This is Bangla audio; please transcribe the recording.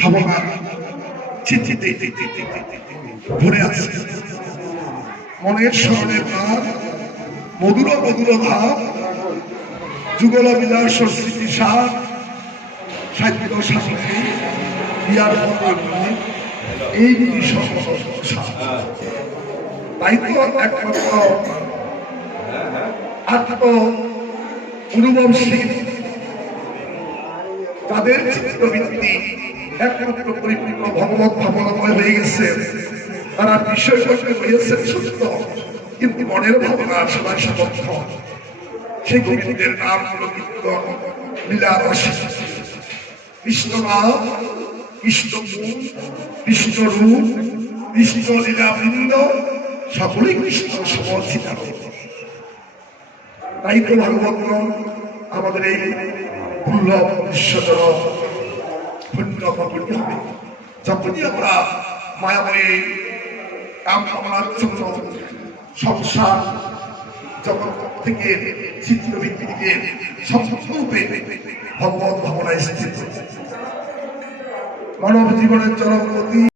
ভাবনা চিন্তিতে ভরে আছে। মনের স্মরণের নাম মধুর মধুর ধাম, যুগল বিলাস স্মৃতি সার, সাহিত্য শাসনে বিয়ার এই তাই তো একমাত্র আত্ম অনুভবশীল তাদের চিত্রবৃত্তি একমাত্র পরিপূর্ণ ভগবত ভাবনাময় হয়ে গেছে। তারা বিষয় করতে হয়েছে সত্য, কিন্তু মনের ভাবনা সবাই সমর্থ। সেই গোবিন্দের নাম হল কীর্তন লীলা রস। কৃষ্ণ নাম, কৃষ্ণ গুণ, কৃষ্ণ রূপ, কৃষ্ণ লীলা বৃন্দ সকলেই কৃষ্ণ সমর্থিত। তাই তো ভাগবত আমাদের এই দুর্লভ বিশ্বজর ধন্য করতে হবে। যখনই আমরা মায়াময়ী কাম কামনার জন্য সংসার জগৎ থেকে চিত্রবৃত্তিকে সম্পূর্ণরূপে ভগবত ভাবনায় স্থির মানব জীবনের চরম গতি